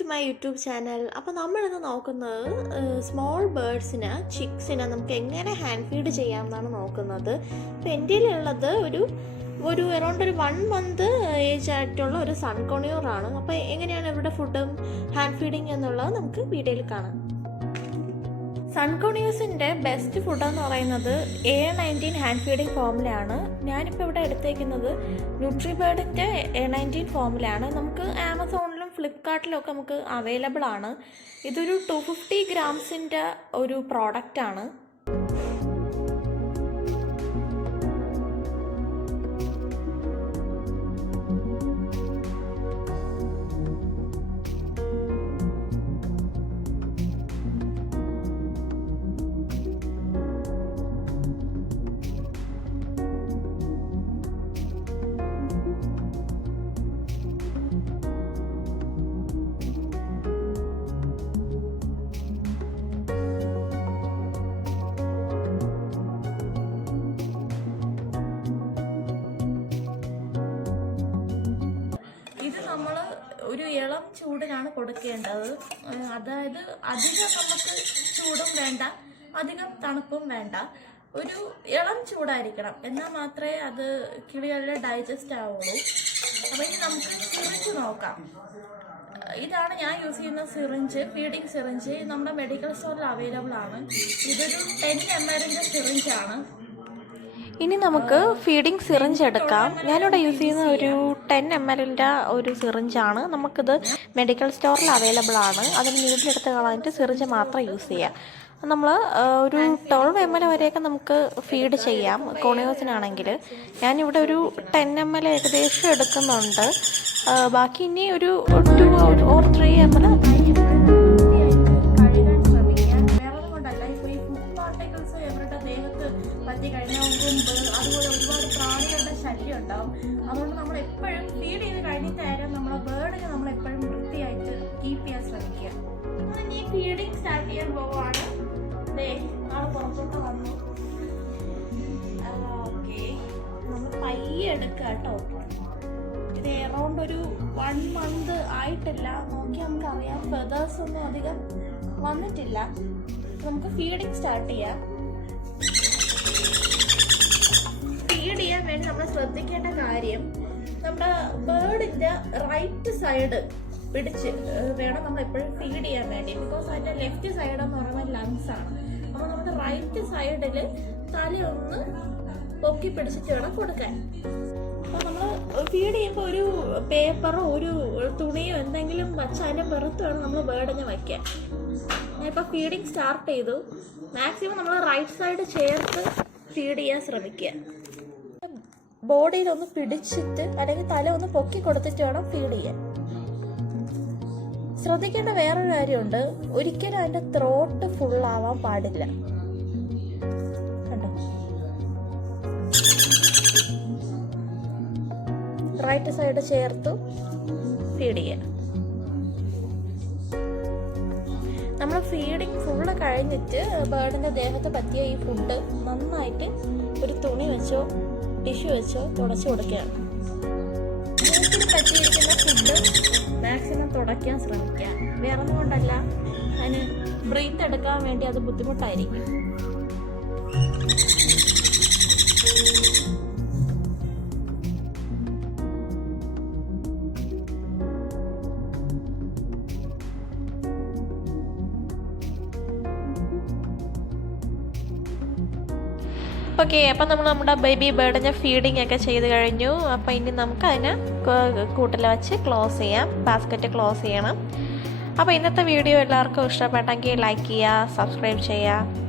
To my YouTube channel. അപ്പോൾ നമ്മളിന്ന് നോക്കുന്നത് സ്മോൾ ബേർഡ്സിന് ചിക്സിനെ നമുക്ക് എങ്ങനെ ഹാൻഡ് ഫീഡ് ചെയ്യാമെന്നാണ് നോക്കുന്നത്. അപ്പോൾ എൻ്റെ ഉള്ളത് ഒരു അറൗണ്ട് ഒരു 1 month ഏജ് ആയിട്ടുള്ള ഒരു സൺകോണിയോറാണ്. അപ്പോൾ എങ്ങനെയാണ് ഇവിടെ ഫുഡും ഹാൻഡ് ഫീഡിങ് എന്നുള്ളത് നമുക്ക് വീഡിയോയിൽ കാണാം. സൺകോണിയോസിൻ്റെ ബെസ്റ്റ് ഫുഡെന്ന് പറയുന്നത് A19 ഹാൻഡ് ഫീഡിങ് ഫോമിലാണ്. ഞാനിപ്പോൾ ഇവിടെ എടുത്തേക്കുന്നത് ന്യൂട്രിബേർഡിൻ്റെ A19 ഫോമിലാണ്. നമുക്ക് ആമസോണിലും ഫ്ലിപ്കാർട്ടിലും ഒക്കെ നമുക്ക് അവൈലബിൾ ആണ്. ഇതൊരു 250 grams ഒരു പ്രോഡക്റ്റാണ്. നമ്മൾ ഒരു ഇളം ചൂടിലാണ് കൊടുക്കേണ്ടത്. അതായത് അധികം നമുക്ക് ചൂടും വേണ്ട, അധികം തണുപ്പും വേണ്ട. ഒരു ഇളം ചൂടായിരിക്കണം, എന്നാൽ മാത്രമേ അത് കിളികളിൽ ഡൈജസ്റ്റ് ആവുള്ളൂ. അപ്പോൾ ഇനി നമുക്ക് സിറിഞ്ച് നോക്കാം. ഇതാണ് ഞാൻ യൂസ് ചെയ്യുന്ന സിറിഞ്ച്, ഫീഡിങ് സിറിഞ്ച്. നമ്മുടെ മെഡിക്കൽ സ്റ്റോറിൽ അവൈലബിൾ ആണ്. ഇതൊരു 10 ml സിറിഞ്ചാണ്. ഇനി നമുക്ക് ഫീഡിങ് സിറിഞ്ച് എടുക്കാം. ഞാനിവിടെ യൂസ് ചെയ്യുന്ന ഒരു 10 ml ഒരു സിറിഞ്ചാണ്. നമുക്കിത് മെഡിക്കൽ സ്റ്റോറിൽ അവൈലബിൾ ആണ്. അതിന് നീഡിലെടുത്ത് കളഞ്ഞിട്ട് സിറിഞ്ച് മാത്രം യൂസ് ചെയ്യാം. നമ്മൾ ഒരു 12 ml വരെയൊക്കെ നമുക്ക് ഫീഡ് ചെയ്യാം കോണിയോസിനാണെങ്കിൽ. ഞാനിവിടെ ഒരു 10 ml ഏകദേശം എടുക്കുന്നുണ്ട്. ബാക്കി ഇനി ഒരു 2 or 3 ml പറ്റി കഴിഞ്ഞാൽ അതുപോലെ ഒരുപാട് പ്രാണികളുടെ ശല്യം ഉണ്ടാവും. അതുകൊണ്ട് നമ്മൾ എപ്പോഴും ഫീഡ് ചെയ്ത് കഴിഞ്ഞിട്ടായാലും നമ്മളെ ബേർഡിനെ നമ്മൾ എപ്പോഴും വൃത്തിയായിട്ട് കീപ്പ് ചെയ്യാൻ ശ്രമിക്കുക. ഇനി ഫീഡിങ് സ്റ്റാർട്ട് ചെയ്യാൻ പോവാണ്. ആൾ പുറത്തോട്ട് വന്നു. ഓക്കെ, നമ്മൾ പയ്യെ എടുക്കുക കേട്ടോ. ഇത് അറൗണ്ട് ഒരു 1 month ആയിട്ടില്ല. നോക്കിയാൽ നമുക്കറിയാം ഫെദേഴ്സ് ഒന്നും അധികം വന്നിട്ടില്ല. നമുക്ക് ഫീഡിങ് സ്റ്റാർട്ട് ചെയ്യാം. ഫീഡ് ചെയ്യാൻ വേണ്ടി നമ്മൾ ശ്രദ്ധിക്കേണ്ട കാര്യം, നമ്മുടെ ബേർഡിന്റെ റൈറ്റ് സൈഡ് പിടിച്ച് വേണം നമ്മൾ എപ്പോഴും ഫീഡ് ചെയ്യാൻ വേണ്ടി. ബിക്കോസ് അതിന്റെ ലെഫ്റ്റ് സൈഡ് എന്ന് പറയുന്നത് ലങ്സ് ആണ്. അപ്പോൾ നമ്മുടെ റൈറ്റ് സൈഡിൽ തലയൊന്ന് പൊക്കി പിടിച്ചിട്ട് വേണം കൊടുക്കാൻ. അപ്പോൾ നമ്മൾ ഫീഡ് ചെയ്യുമ്പോൾ ഒരു പേപ്പറോ ഒരു തുണിയോ എന്തെങ്കിലും വച്ച് അതിൻ്റെ പുറത്ത് വേണം നമ്മൾ ബേർഡിനെ വയ്ക്കാൻ. ഞാനിപ്പോൾ ഫീഡിങ് സ്റ്റാർട്ട് ചെയ്തു. മാക്സിമം നമ്മൾ റൈറ്റ് സൈഡ് ചേർത്ത് ഫീഡ് ചെയ്യാൻ ശ്രമിക്കുക. ബോഡിയിലൊന്ന് പിടിച്ചിട്ട് അല്ലെങ്കിൽ തല ഒന്ന് പൊക്കി കൊടുത്തിട്ട് വേണം ഫീഡ് ചെയ്യാൻ. ശ്രദ്ധിക്കേണ്ട വേറൊരു കാര്യമുണ്ട്, ഒരിക്കലും അതിൻ്റെ ത്രോട്ട് ഫുള്ളാവാൻ പാടില്ല. കണ്ടോ, റൈറ്റ് സൈഡ് ചേർത്ത് ഫീഡ് ചെയ്യാം. നമ്മൾ ഫീഡിങ് ഫുള്ള് കഴിഞ്ഞിട്ട് ബേർഡിൻ്റെ ദേഹത്ത് പറ്റിയ ഈ ഫുഡ് നന്നായിട്ട് ഒരു തുണി വെച്ചോ ടിഷ്യൂ വെച്ചോ തുടച്ചു കൊടുക്കുകയാണ്. മൂക്കിൽ പറ്റിയിരിക്കുന്ന ഫുഡ് മാക്സിമം തുടയ്ക്കാൻ ശ്രമിക്കുക. വേറെ ഒന്നും കൊണ്ടല്ല, അതിന് ബ്രീത്ത് എടുക്കാൻ വേണ്ടി അത് ബുദ്ധിമുട്ടായിരിക്കും. ഓക്കെ, അപ്പം നമ്മൾ നമ്മുടെ ബേബി ബേർഡിനെ ഫീഡിങ് ഒക്കെ ചെയ്ത് കഴിഞ്ഞു. അപ്പം ഇനി നമുക്ക് അതിനെ കൂട്ടിൽ വെച്ച് ക്ലോസ് ചെയ്യാം, ബാസ്ക്കറ്റ് ക്ലോസ് ചെയ്യണം. അപ്പോൾ ഇന്നത്തെ വീഡിയോ എല്ലാവർക്കും ഇഷ്ടപ്പെട്ടെങ്കിൽ ലൈക്ക് ചെയ്യുക, സബ്സ്ക്രൈബ് ചെയ്യുക.